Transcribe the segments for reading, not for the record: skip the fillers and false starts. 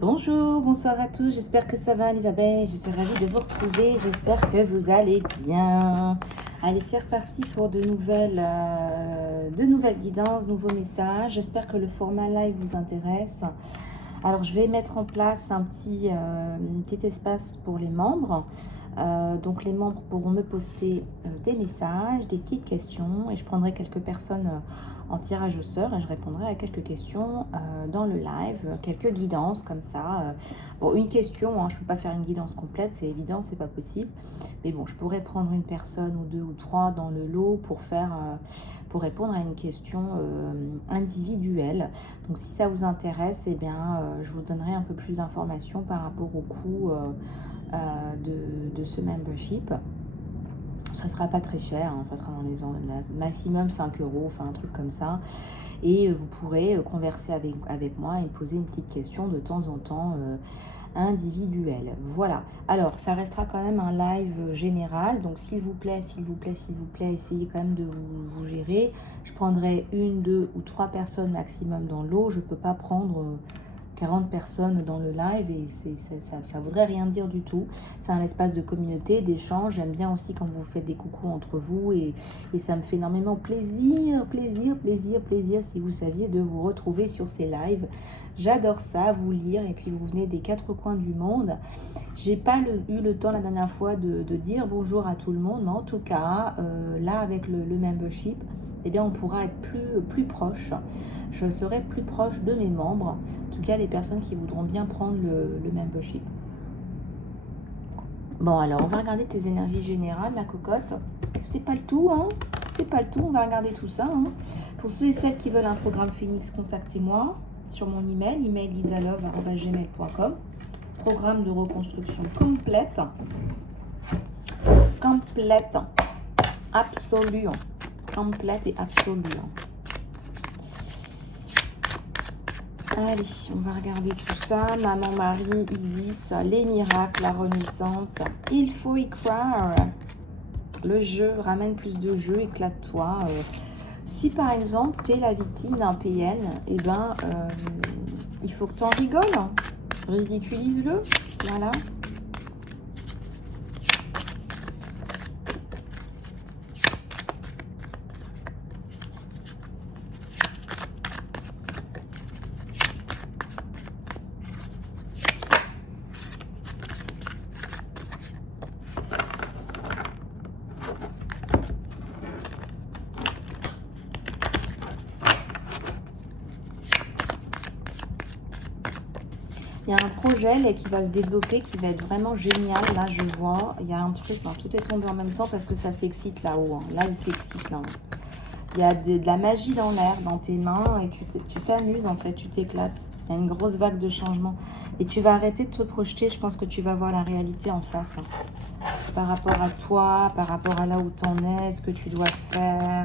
Bonjour, bonsoir à tous, j'espère que ça va Elisabeth, je suis ravie de vous retrouver, j'espère que vous allez bien. Allez, c'est reparti pour de nouvelles guidances, nouveaux messages, j'espère que le format live vous intéresse. Alors je vais mettre en place un petit espace pour les membres. Donc les membres pourront me poster des messages, des petites questions et je prendrai quelques personnes en tirage au sort et je répondrai à quelques questions dans le live, quelques guidances comme ça. Bon, une question, hein, je ne peux pas faire une guidance complète, c'est évident, c'est pas possible. Mais bon, je pourrais prendre une personne ou deux ou trois dans le lot pour répondre à une question individuelle. Donc si ça vous intéresse, eh bien, je vous donnerai un peu plus d'informations par rapport au coût de ce membership. Ça sera pas très cher, hein, ça sera dans les maximum 5 euros, enfin un truc comme ça. Et vous pourrez converser avec moi et me poser une petite question de temps en temps individuelle. Voilà. Alors, ça restera quand même un live général. Donc, s'il vous plaît, essayez quand même de vous gérer. Je prendrai une, deux ou trois personnes maximum dans l'eau. Je ne peux pas prendre 40 personnes dans le live et ça voudrait rien dire du tout. C'est un espace de communauté, d'échange. J'aime bien aussi quand vous faites des coucous entre vous et ça me fait énormément plaisir si vous saviez de vous retrouver sur ces lives. J'adore ça, vous lire et puis vous venez des quatre coins du monde. J'ai pas eu le temps la dernière fois de dire bonjour à tout le monde, mais en tout cas, là avec le membership, eh bien on pourra être plus proche. Je serai plus proche de mes membres, en tout cas les personnes qui voudront bien prendre le membership. Bon, alors on va regarder tes énergies générales, ma cocotte. C'est pas le tout, hein. C'est pas le tout, on va regarder tout ça. Hein. Pour ceux et celles qui veulent un programme Phoenix, contactez-moi sur mon email lisalove@gmail.com. Programme de reconstruction complète, absolue, complète et absolue. Allez, on va regarder tout ça. Maman Marie, Isis, les miracles, la renaissance. Il faut y croire. Le jeu, ramène plus de jeu, éclate-toi. Si par exemple, tu es la victime d'un PN, eh ben, il faut que tu en rigoles. Ridiculise-le. Voilà. Il y a un projet là, qui va se développer, qui va être vraiment génial. Là, je vois, il y a un truc, non, tout est tombé en même temps parce que ça s'excite là-haut. Hein. Là, il s'excite là. Il y a de la magie dans l'air, dans tes mains, et tu t'amuses en fait, tu t'éclates. Il y a une grosse vague de changement. Et tu vas arrêter de te projeter, je pense que tu vas voir la réalité en face. Hein. Par rapport à toi, par rapport à là où tu en es, ce que tu dois faire...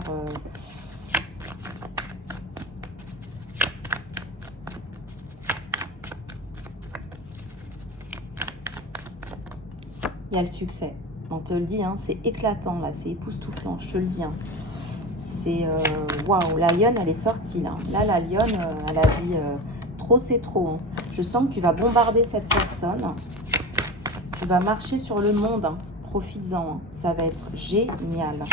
Il y a le succès. On te le dit, hein, c'est éclatant là, c'est époustouflant, je te le dis. Hein. C'est waouh, la lionne, elle est sortie là. Là, la lionne, elle a dit trop, c'est trop. Hein. Je sens que tu vas bombarder cette personne. Tu vas marcher sur le monde. Hein. Profites-en. Hein. Ça va être génial.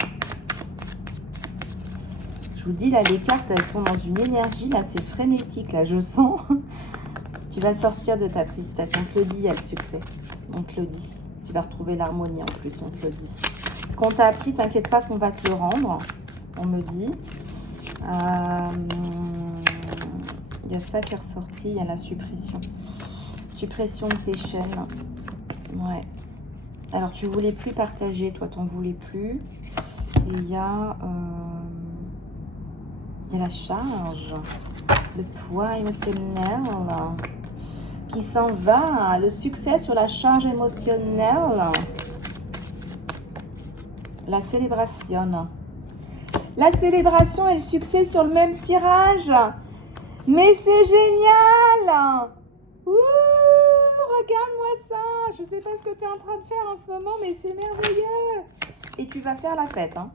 Je vous dis, là, les cartes, elles sont dans une énergie. Là, c'est frénétique. Là, je sens. Tu vas sortir de ta tristesse. On te le dit, il y a le succès. On te le dit. Tu vas retrouver l'harmonie en plus, on te le dit. Ce qu'on t'a appris, t'inquiète pas qu'on va te le rendre. On me dit. Il y a ça qui est ressorti, il y a la suppression. Suppression de tes chaînes. Ouais. Alors, tu voulais plus partager, toi, t'en voulais plus. Et il y a la charge. Le poids émotionnel qui s'en va. Le succès sur la charge émotionnelle. La célébration. La célébration et le succès sur le même tirage. Mais c'est génial! Ouh, regarde-moi ça! Je sais pas ce que tu es en train de faire en ce moment, mais c'est merveilleux! Et tu vas faire la fête, hein.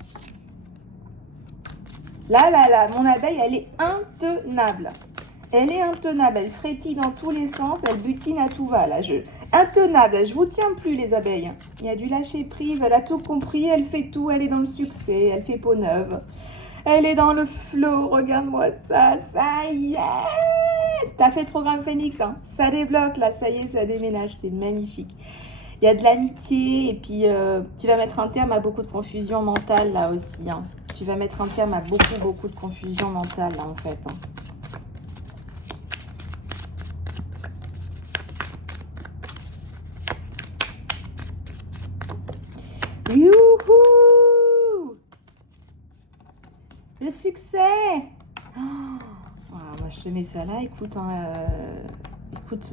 Là, mon abeille, elle est intenable. Elle est intenable, elle frétille dans tous les sens, elle butine à tout va, là. Intenable, je vous tiens plus, les abeilles. Il y a du lâcher prise, elle a tout compris, elle fait tout, elle est dans le succès, elle fait peau neuve. Elle est dans le flow, regarde-moi ça, ça y est. T'as fait le programme Phoenix, hein. Ça débloque, là, ça y est, ça déménage, c'est magnifique. Il y a de l'amitié, et puis tu vas mettre un terme à beaucoup de confusion mentale, là aussi, hein. Tu vas mettre un terme à beaucoup de confusion mentale, là, en fait, hein. Youhou! Le succès! Oh, voilà, moi, je te mets ça là, écoute, hein, écoute,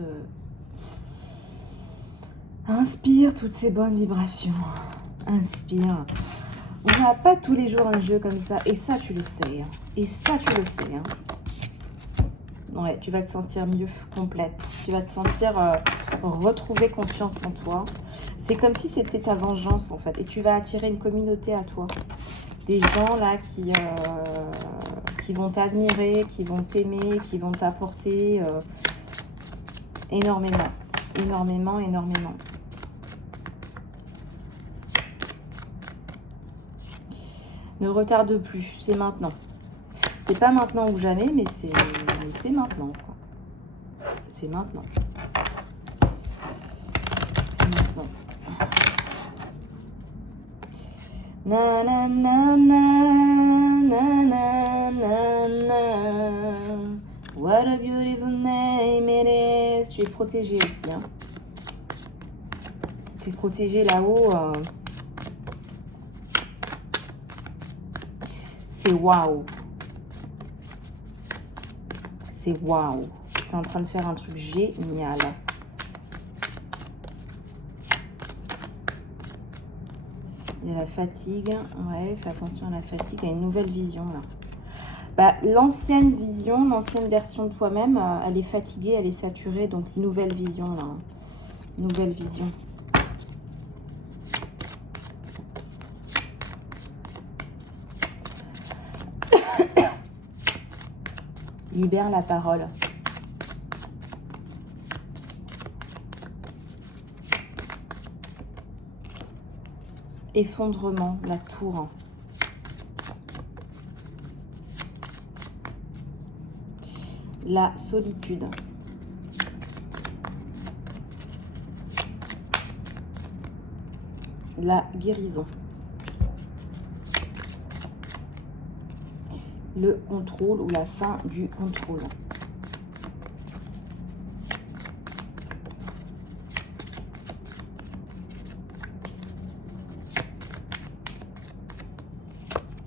inspire toutes ces bonnes vibrations. Inspire. On n'a pas tous les jours un jeu comme ça, et ça, tu le sais. Hein. Et ça, tu le sais. Hein. Ouais, tu vas te sentir mieux, complète. Tu vas te sentir retrouver confiance en toi. C'est comme si c'était ta vengeance, en fait. Et tu vas attirer une communauté à toi. Des gens, là, qui vont t'admirer, qui vont t'aimer, qui vont t'apporter énormément. Énormément, énormément. Ne retarde plus, c'est maintenant. C'est pas maintenant ou jamais, mais c'est maintenant. C'est maintenant. C'est maintenant. Na na na na na na na na. What a beautiful name it is. Tu es protégé aussi. Hein. Tu es protégé là-haut. C'est waouh. C'est waouh. Tu es en train de faire un truc génial. Il y a la fatigue. Ouais, fais attention à la fatigue. Il y a une nouvelle vision là. Bah, l'ancienne vision, l'ancienne version de toi-même, elle est fatiguée, elle est saturée. Donc, nouvelle vision là. Nouvelle vision. Libère la parole. Effondrement, la tour. La solitude. La guérison. Le contrôle ou la fin du contrôle.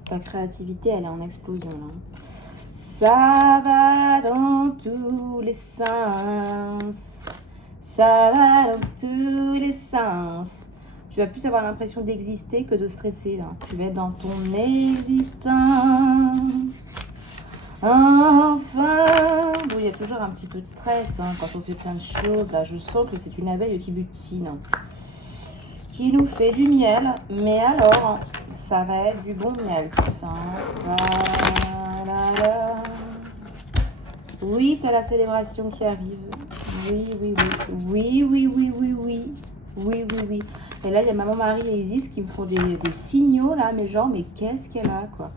Ta créativité, elle est en explosion là. Ça va dans tous les sens. Ça va dans tous les sens. Tu vas plus avoir l'impression d'exister que de stresser là. Tu vas être dans ton existence. Enfin. Bon, il y a toujours un petit peu de stress hein, quand on fait plein de choses. Là, je sens que c'est une abeille qui butine. Qui nous fait du miel. Mais alors, ça va être du bon miel tout ça. Voilà. Oui, tu as la célébration qui arrive. Oui, oui, oui. Oui, oui, oui, oui, oui. Oui, oui, oui. Et là, il y a maman Marie et Isis qui me font des signaux, là, mais genre, mais qu'est-ce qu'elle a, quoi.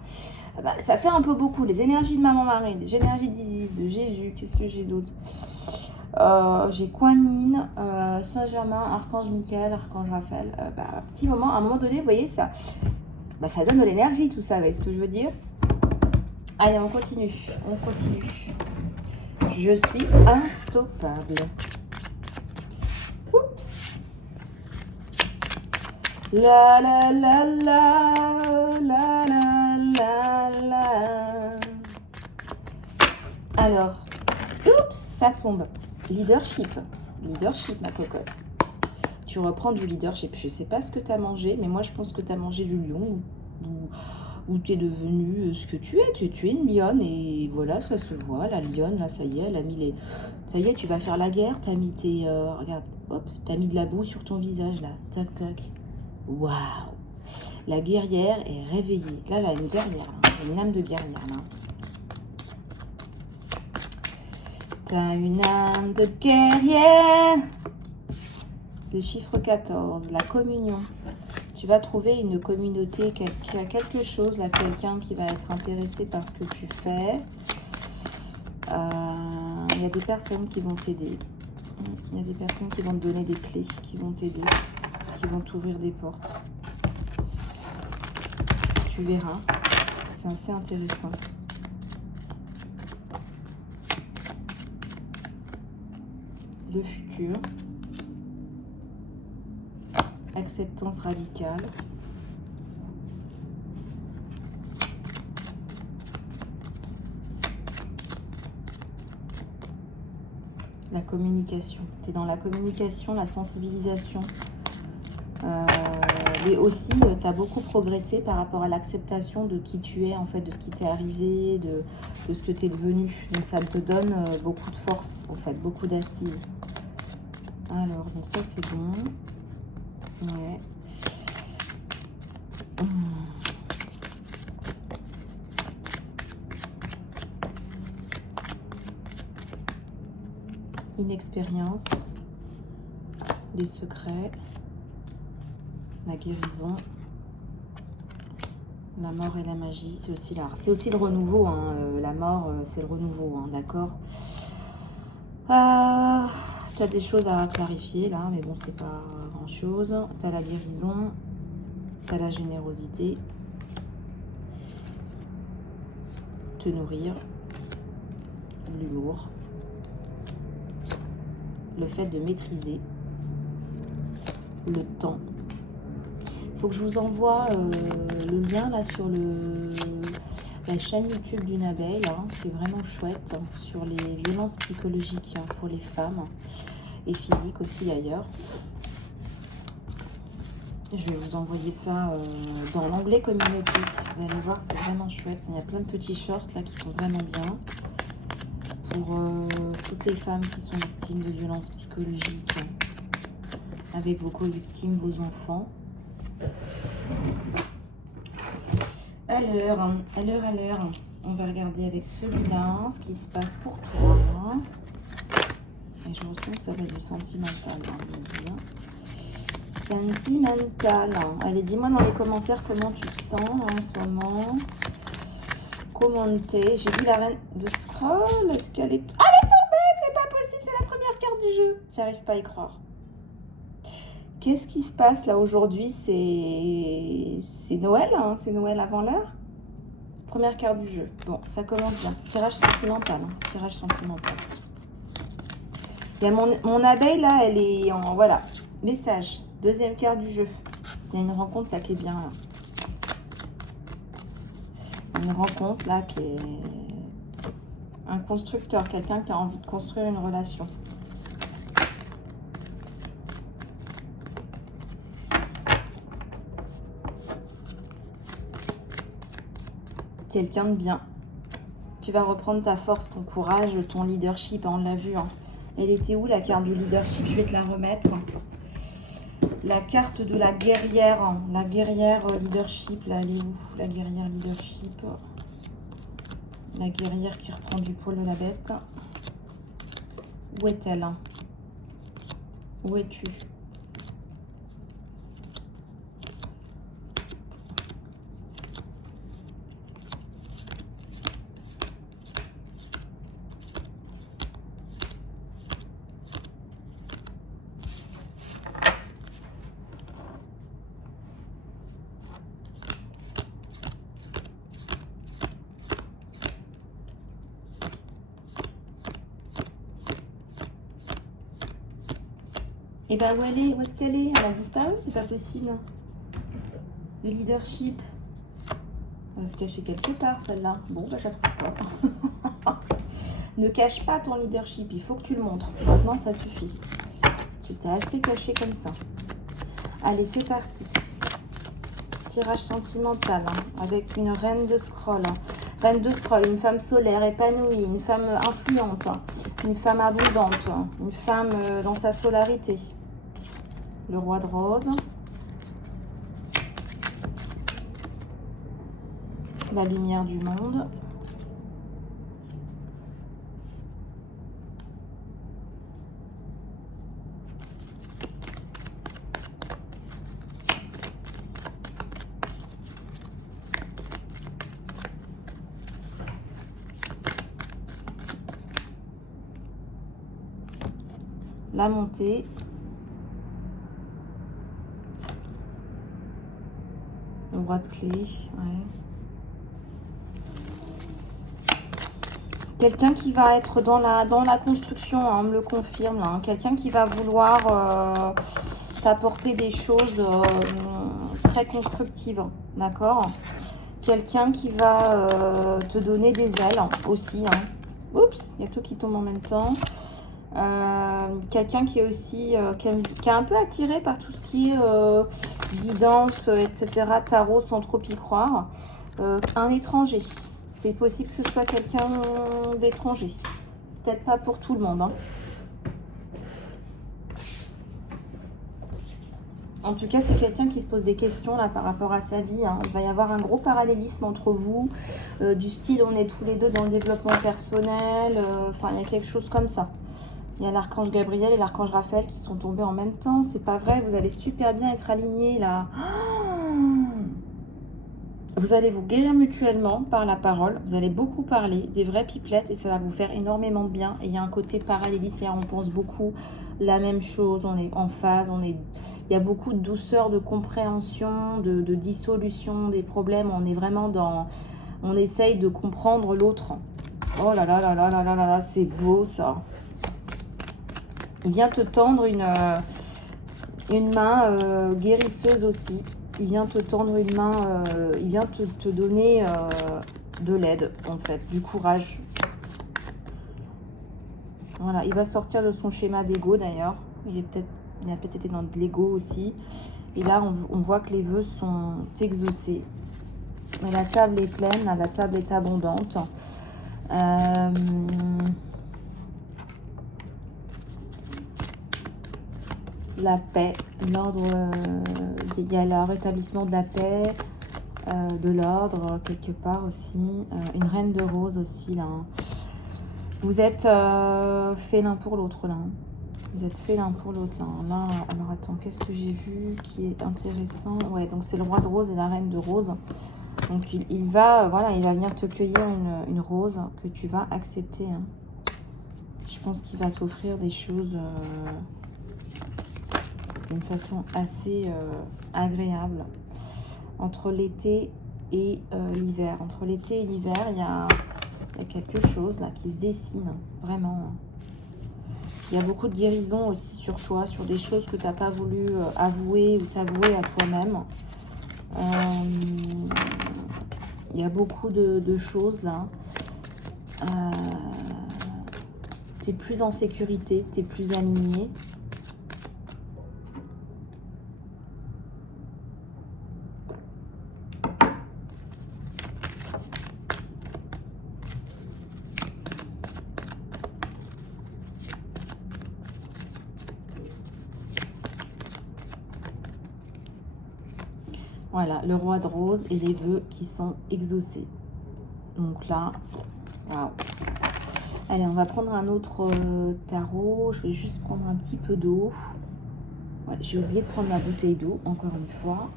Bah, ça fait un peu beaucoup. Les énergies de maman Marie, les énergies d'Isis, de Jésus. Qu'est-ce que j'ai d'autre? J'ai Kuan Yin, Saint-Germain, Archange Michael, Archange Raphaël. Bah, un petit moment, à un moment donné, vous voyez, ça donne de l'énergie, tout ça, vous voyez ce que je veux dire? Allez, on continue. On continue. Je suis instoppable. Oups. La la la la la la la la. Alors, oups, ça tombe. Leadership. Leadership, ma cocotte. Tu reprends du leadership. Je sais pas ce que tu as mangé, mais moi, je pense que tu as mangé du lion ou tu es devenue ce que tu es. Tu es une lionne et voilà, ça se voit. La lionne, là, ça y est, elle a mis les... Ça y est, tu vas faire la guerre. Tu as mis tes... regarde, hop, tu as mis de la boue sur ton visage, là. Tac, tac. Waouh. La guerrière est réveillée. Là, une guerrière, là. Une âme de guerrière, là. T'as une âme de guerrière. Le chiffre 14, la communion. Tu vas trouver une communauté qui a quelque chose, là, quelqu'un qui va être intéressé par ce que tu fais. Il y a des personnes qui vont t'aider. Il y a des personnes qui vont te donner des clés, qui vont t'aider, qui vont t'ouvrir des portes. Tu verras, c'est assez intéressant. Le futur. Acceptance radicale. La communication. Tu es dans la communication, la sensibilisation. Mais aussi, tu as beaucoup progressé par rapport à l'acceptation de qui tu es, en fait, de ce qui t'est arrivé, de ce que tu es devenu. Donc ça te donne beaucoup de force, en fait, beaucoup d'assises. Alors, donc ça c'est bon. Ouais. Inexpérience, les secrets, la guérison, la mort et la magie, c'est aussi là. C'est aussi le renouveau, hein. La mort, c'est le renouveau, hein, d'accord. Tu as des choses à clarifier là, mais bon, c'est pas grand chose. Tu as la guérison, tu as la générosité, te nourrir, l'humour, le fait de maîtriser le temps. Il faut que je vous envoie le lien là sur la chaîne YouTube d'une abeille, hein, qui est vraiment chouette, sur les violences psychologiques pour les femmes et physiques aussi d'ailleurs. Je vais vous envoyer ça dans l'onglet communauté. Vous allez voir, c'est vraiment chouette. Il y a plein de petits shorts là qui sont vraiment bien pour toutes les femmes qui sont victimes de violences psychologiques, avec vos co-victimes, vos enfants. À l'heure, on va regarder avec celui-là ce qui se passe pour toi. Et je ressens que ça va être du sentimental, hein, sentimental. Allez, dis-moi dans les commentaires comment tu te sens là, en ce moment. Commenter. J'ai vu la reine de scroll. Est-ce qu'elle est... Ah, elle est tombée! C'est pas possible, c'est la première carte du jeu. J'arrive pas à y croire. Qu'est-ce qui se passe là aujourd'hui? C'est Noël, hein, c'est Noël avant l'heure. Première carte du jeu. Bon, ça commence bien. Tirage sentimental. Hein, tirage sentimental. Il y a mon abeille là, elle est en... Voilà. Message. Deuxième carte du jeu. Il y a une rencontre là qui est bien là. Une rencontre là qui est... Un constructeur, quelqu'un qui a envie de construire une relation. Quelqu'un de bien. Tu vas reprendre ta force, ton courage, ton leadership. On l'a vu. Hein. Elle était où la carte du leadership? Je vais te la remettre. La carte de la guerrière. Hein. La guerrière leadership. Là, elle est où? La guerrière leadership. La guerrière qui reprend du poil de la bête. Où est-elle? Où es-tu? Et ben où elle est? Où est-ce qu'elle est? Elle a disparu? C'est pas possible. Le leadership. Elle va se cacher quelque part celle-là. Bon, bah je la trouve pas. Ne cache pas ton leadership. Il faut que tu le montres. Maintenant, ça suffit. Tu t'es assez caché comme ça. Allez, c'est parti. Tirage sentimental. Hein, avec une reine de scroll. Hein. Reine de scroll, une femme solaire, épanouie, une femme influente, hein, une femme abondante, hein, une femme dans sa solarité. Le roi de rose. La lumière du monde. La montée. Le roi de clé, ouais. Quelqu'un qui va être dans la construction, hein, on me le confirme, là, hein. Quelqu'un qui va vouloir t'apporter des choses très constructives, d'accord? Quelqu'un qui va te donner des ailes aussi, hein. Oups, il y a tout qui tombe en même temps. Quelqu'un qui est aussi qui est un peu attiré par tout ce qui est guidance, etc. Tarot, sans trop y croire. Un étranger. C'est possible que ce soit quelqu'un d'étranger. Peut-être pas pour tout le monde, hein. En tout cas, c'est quelqu'un qui se pose des questions là par rapport à sa vie, hein. Il va y avoir un gros parallélisme entre vous, du style on est tous les deux dans le développement personnel, enfin il y a quelque chose comme ça. Il y a l'archange Gabriel et l'archange Raphaël qui sont tombés en même temps. C'est pas vrai, vous allez super bien être alignés là. Vous allez vous guérir mutuellement par la parole. Vous allez beaucoup parler, des vraies pipelettes, et ça va vous faire énormément de bien. Et il y a un côté parallélisme, on pense beaucoup la même chose, on est en phase, il y a beaucoup de douceur, de compréhension, de dissolution des problèmes. On est vraiment dans... On essaye de comprendre l'autre. Oh là là là là là là là là, c'est beau ça. Il vient te tendre une main guérisseuse aussi. Il vient te tendre une main, il vient te donner de l'aide, en fait, du courage. Voilà, il va sortir de son schéma d'ego d'ailleurs. Il a peut-être été dans de l'ego aussi. Et là, on voit que les vœux sont exaucés. Mais la table est pleine, la table est abondante. La paix, l'ordre, il y a le rétablissement de la paix, de l'ordre quelque part aussi, une reine de rose aussi là, hein. Vous êtes fait l'un pour l'autre là, hein. Vous êtes fait l'un pour l'autre là, hein. Là, alors attends, qu'est-ce que j'ai vu qui est intéressant? Ouais, donc c'est le roi de rose et la reine de rose. Donc il va, voilà, il va venir te cueillir une rose que tu vas accepter, hein. Je pense qu'il va t'offrir des choses d'une façon assez agréable. Entre l'été et l'hiver. Entre l'été et l'hiver, il y a quelque chose là qui se dessine, vraiment. Il y a beaucoup de guérison aussi sur toi, sur des choses que tu n'as pas voulu avouer ou t'avouer à toi-même. Il y a beaucoup de choses là. Tu es plus en sécurité, tu es plus aligné. Voilà, le roi de rose et les vœux qui sont exaucés. Donc là, waouh. Allez, on va prendre un autre tarot. Je vais juste prendre un petit peu d'eau. Ouais, j'ai oublié de prendre ma bouteille d'eau, encore une fois.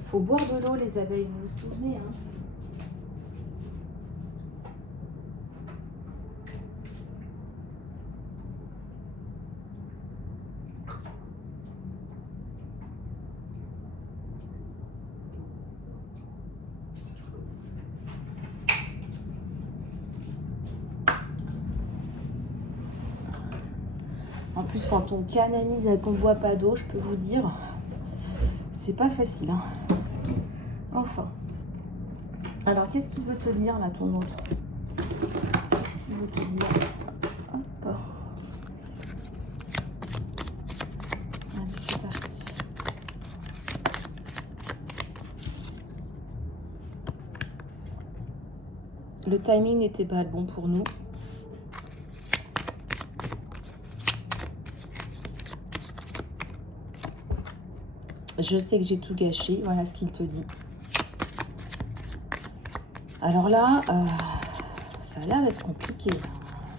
Il faut boire de l'eau, les abeilles, vous vous souvenez, hein? En plus, quand on canalise et qu'on ne boit pas d'eau, je peux vous dire, c'est pas facile, hein. Enfin. Alors, qu'est-ce qu'il veut te dire, là, ton autre? Qu'est-ce qu'il veut te dire? Hop. Allez, c'est parti. Le timing n'était pas bon pour nous. Je sais que j'ai tout gâché, voilà ce qu'il te dit. Alors là, ça a l'air d'être compliqué.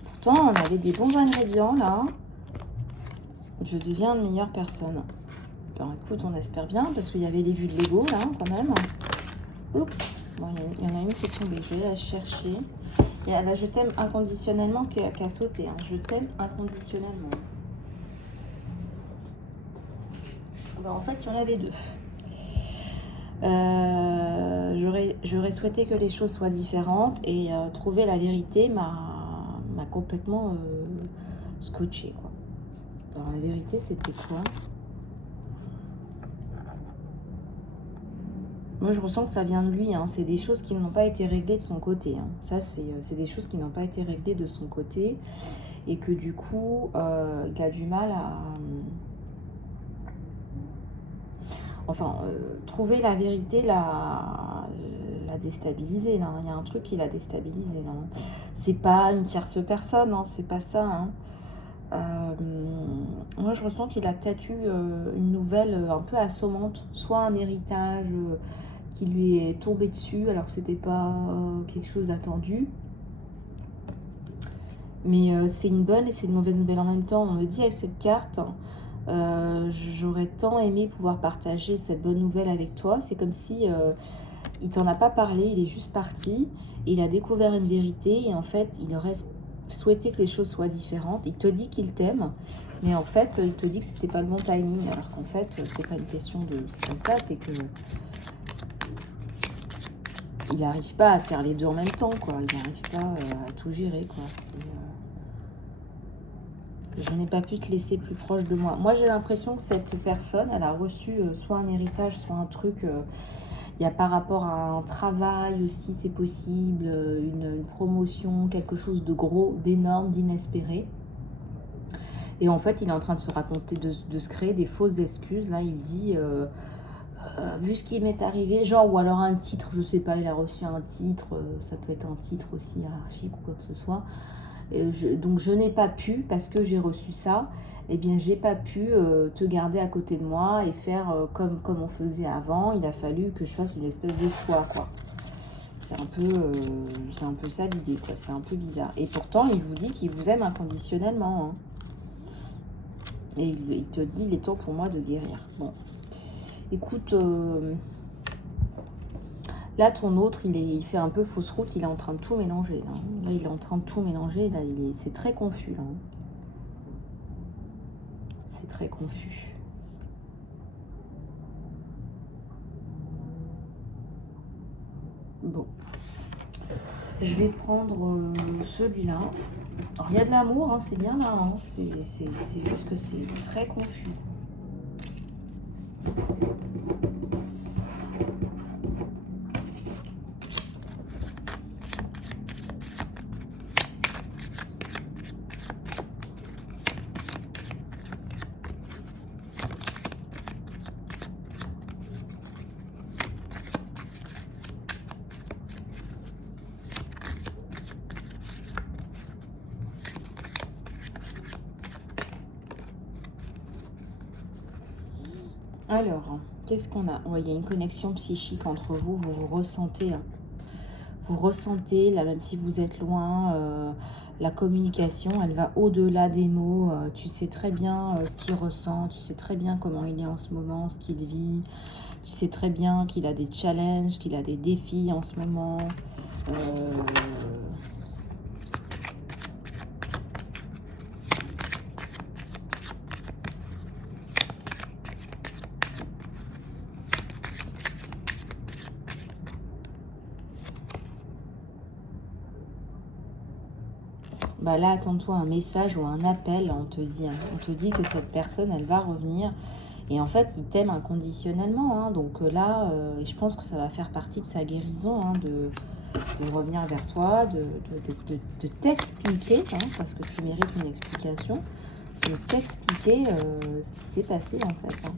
Pourtant, on avait des bons ingrédients là. Je deviens une meilleure personne. Alors écoute, on espère bien, parce qu'il y avait les vues de l'ego là, quand même. Oups, bon, il y en a une qui est tombée, je vais la chercher. Et là, je t'aime inconditionnellement qui a sauté, hein. Je t'aime inconditionnellement. Ben, en fait, il y en avait deux. J'aurais souhaité que les choses soient différentes et trouver la vérité m'a complètement scotché, quoi. Alors, la vérité, c'était quoi? Moi, je ressens que ça vient de lui, hein. C'est des choses qui n'ont pas été réglées de son côté, hein. Ça, c'est des choses qui n'ont pas été réglées de son côté et que du coup, il a du mal à... Enfin, trouver la vérité l'a déstabilisé, là. Il y a un truc qui l'a déstabilisé, là. C'est pas une tierce personne, hein. C'est pas ça, hein. Moi, je ressens qu'il a peut-être eu une nouvelle un peu assommante, soit un héritage qui lui est tombé dessus alors que c'était pas quelque chose d'attendu. Mais c'est une bonne et c'est une mauvaise nouvelle en même temps. On me dit avec cette carte, j'aurais tant aimé pouvoir partager cette bonne nouvelle avec toi. C'est comme si il t'en a pas parlé, il est juste parti. Et il a découvert une vérité et en fait, il aurait souhaité que les choses soient différentes. Il te dit qu'il t'aime, mais en fait, il te dit que c'était pas le bon timing. Alors qu'en fait, c'est pas une question de... C'est comme ça, c'est que... Il n'arrive pas à faire les deux en même temps, quoi. Il n'arrive pas à tout gérer, quoi. Je n'ai pas pu te laisser plus proche de moi. Moi, j'ai l'impression que cette personne, elle a reçu soit un héritage, soit un truc... il y a par rapport à un travail aussi, c'est possible, une promotion, quelque chose de gros, d'énorme, d'inespéré. Et en fait, il est en train de se raconter, de se créer des fausses excuses. Là, il dit... vu ce qui m'est arrivé, genre, ou alors un titre, je sais pas, il a reçu un titre, ça peut être un titre aussi hiérarchique ou quoi que ce soit. Donc je n'ai pas pu, parce que j'ai reçu ça, eh bien j'ai pas pu te garder à côté de moi et faire comme on faisait avant. Il a fallu que je fasse une espèce de choix, quoi. C'est un peu ça l'idée, quoi. C'est un peu bizarre. Et pourtant, il vous dit qu'il vous aime inconditionnellement, hein. Et il te dit, il est temps pour moi de guérir. Bon. Écoute, là, ton autre, il fait un peu fausse route. Il est en train de tout mélanger. Là, il est en train de tout mélanger. Là, c'est très confus. Là. C'est très confus. Bon. Je vais prendre celui-là. Alors, il y a de l'amour, hein, c'est bien là. Hein. C'est juste que c'est très confus. Alors, qu'est-ce qu'on a? Ouais, il y a une connexion psychique entre vous, vous vous ressentez. Hein. Vous ressentez, là, même si vous êtes loin, la communication, elle va au-delà des mots. Tu sais très bien ce qu'il ressent, tu sais très bien comment il est en ce moment, ce qu'il vit. Tu sais très bien qu'il a des challenges, qu'il a des défis en ce moment. Bah là, attends-toi un message ou un appel, on te dit. Hein. On te dit que cette personne, elle va revenir. Et en fait, il t'aime inconditionnellement. Hein. Donc là, je pense que ça va faire partie de sa guérison, hein, de revenir vers toi, de t'expliquer, hein, parce que tu mérites une explication, de t'expliquer ce qui s'est passé en fait. Hein.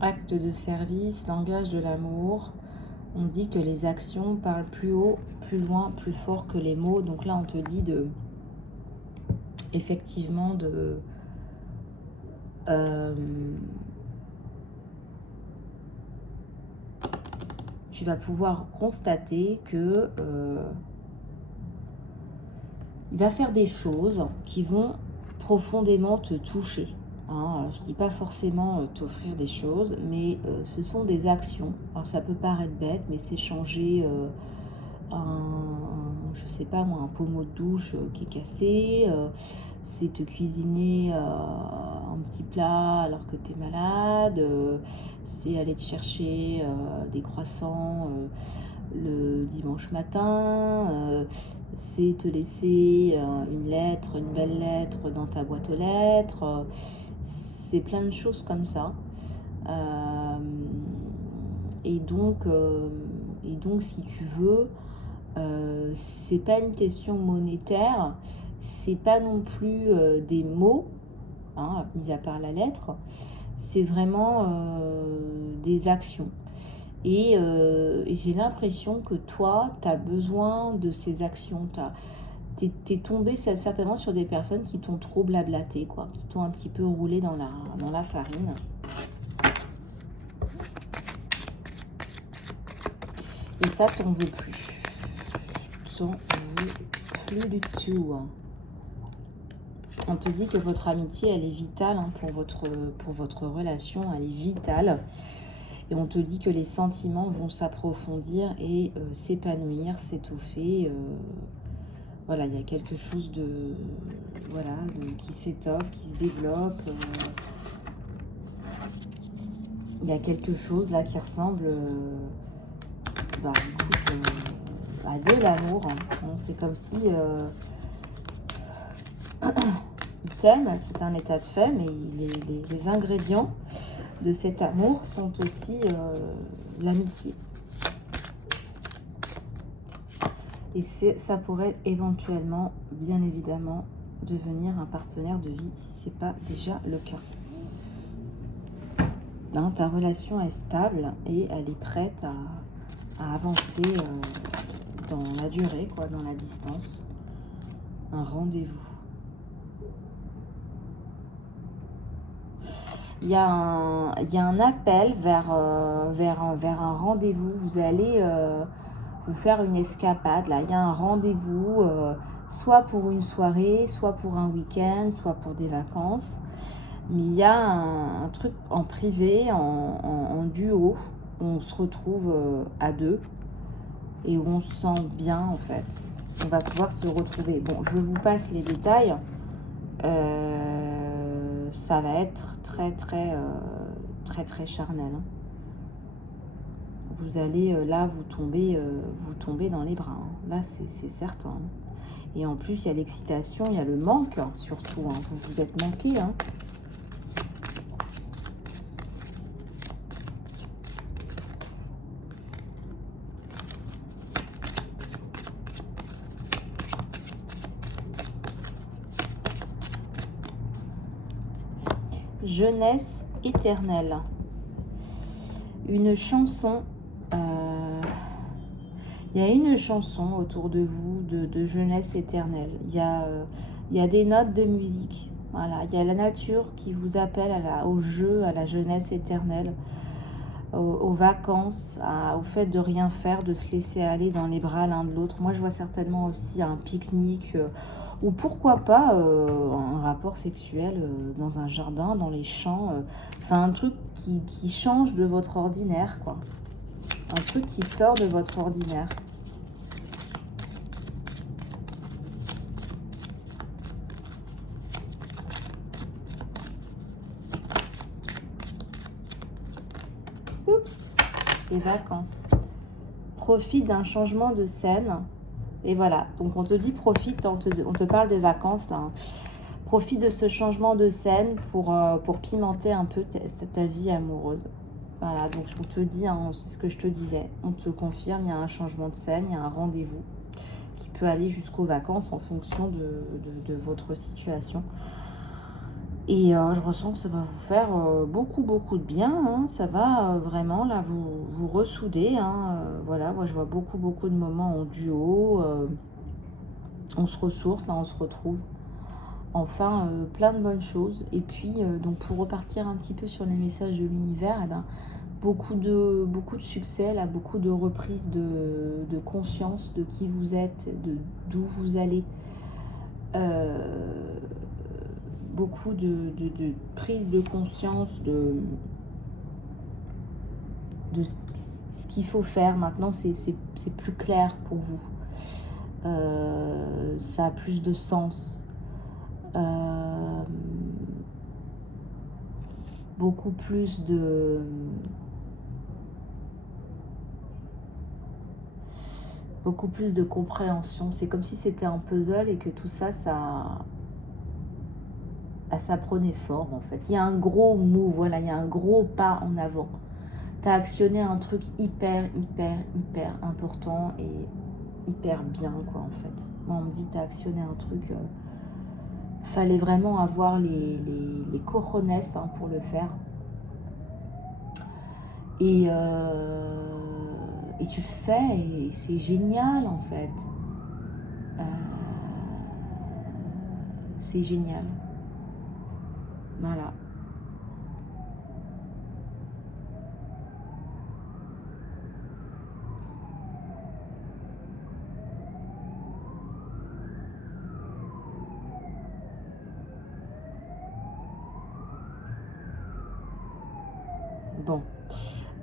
Acte de service, langage de l'amour. On dit que les actions parlent plus haut, plus loin, plus fort que les mots. Donc là, on te dit effectivement tu vas pouvoir constater que il va faire des choses qui vont profondément te toucher. Hein. Je ne dis pas forcément t'offrir des choses, mais ce sont des actions. Alors ça peut paraître bête, mais c'est changer je sais pas moi, un pommeau de douche qui est cassé, c'est te cuisiner un petit plat alors que tu es malade, c'est aller te chercher des croissants le dimanche matin, c'est te laisser une lettre, une belle lettre dans ta boîte aux lettres, c'est plein de choses comme ça. Euh, et donc, si tu veux, c'est pas une question monétaire, c'est pas non plus des mots, hein, mis à part la lettre, c'est vraiment des actions. Et j'ai l'impression que toi, tu as besoin de ces actions. T'es tombé certainement sur des personnes qui t'ont trop blablaté, quoi, qui t'ont un petit peu roulé dans la farine. Et ça, t'en veux plus. T'en veux plus du tout. On te dit que votre amitié, elle est vitale hein, pour votre relation, elle est vitale. Et on te dit que les sentiments vont s'approfondir et s'épanouir, s'étoffer. Voilà, il y a quelque chose qui s'étoffe, qui se développe. Il y a quelque chose là qui ressemble à de l'amour. Hein. C'est comme si il t'aime, c'est un état de fait, mais les ingrédients de cet amour sont aussi l'amitié. Et ça pourrait éventuellement, bien évidemment, devenir un partenaire de vie si ce n'est pas déjà le cas. Hein, ta relation est stable et elle est prête à avancer dans la durée, quoi, dans la distance. Un rendez-vous. Il y a un appel vers un rendez-vous. Vous allez vous faire une escapade. Là, il y a un rendez-vous, soit pour une soirée, soit pour un week-end, soit pour des vacances. Mais il y a un truc en privé, en duo, où on se retrouve à deux et où on se sent bien en fait. On va pouvoir se retrouver. Bon, je vous passe les détails. Ça va être très charnel. Hein. Vous allez là vous tombez dans les bras. Hein. Là c'est certain. Hein. Et en plus il y a l'excitation, il y a le manque surtout. Hein. Vous vous êtes manqué. Hein. Jeunesse éternelle. Une chanson. Il y a une chanson autour de vous de jeunesse éternelle. Il y a des notes de musique. Voilà. Il y a la nature qui vous appelle au jeu, à la jeunesse éternelle, aux vacances, au fait de rien faire, de se laisser aller dans les bras l'un de l'autre. Moi, je vois certainement aussi un pique-nique ou pourquoi pas un rapport sexuel dans un jardin, dans les champs. Enfin, un truc qui change de votre ordinaire, quoi. Un truc qui sort de votre ordinaire. Oups, les vacances. Profite d'un changement de scène. Et voilà, donc on te dit profite, on te parle des vacances là. Hein. Profite de ce changement de scène pour pimenter un peu ta vie amoureuse. Voilà, donc on te dit, hein, c'est ce que je te disais, on te confirme, il y a un changement de scène, il y a un rendez-vous qui peut aller jusqu'aux vacances en fonction de votre situation. Et je ressens que ça va vous faire beaucoup de bien. Hein. Ça va vraiment là vous ressouder. Hein. Voilà, moi je vois beaucoup de moments en duo. On se ressource, là on se retrouve. Enfin, plein de bonnes choses. Et puis, donc pour repartir un petit peu sur les messages de l'univers, eh ben, beaucoup de succès, là, beaucoup de reprises de conscience de qui vous êtes, d'où vous allez. Beaucoup de prise de conscience de ce qu'il faut faire. Maintenant, c'est plus clair pour vous. ça a plus de sens. Beaucoup plus de... Beaucoup plus de compréhension. C'est comme si c'était un puzzle et que tout ça, ça prenait forme en fait. Il y a un gros move, voilà, il y a un gros pas en avant. Tu as actionné un truc hyper important et hyper bien quoi en fait. Moi on me dit tu as actionné un truc, fallait vraiment avoir les cojones hein, pour le faire. Et tu le fais et c'est génial en fait. C'est génial. Voilà. Bon.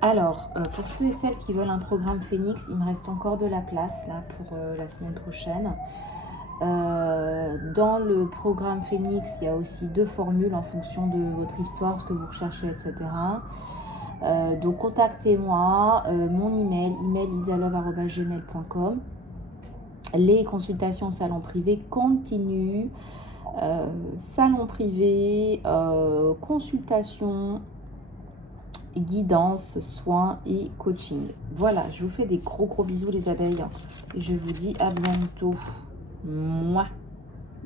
Alors, pour ceux et celles qui veulent un programme Phoenix, il me reste encore de la place là pour la semaine prochaine. Dans le programme Phoenix, il y a aussi 2 formules en fonction de votre histoire, ce que vous recherchez, etc. Donc contactez-moi, mon email isalove@gmail.com. Les consultations salon privé continuent. Salon privé, consultation, guidance, soins et coaching. Voilà, je vous fais des gros bisous les abeilles et je vous dis à bientôt. Mouah.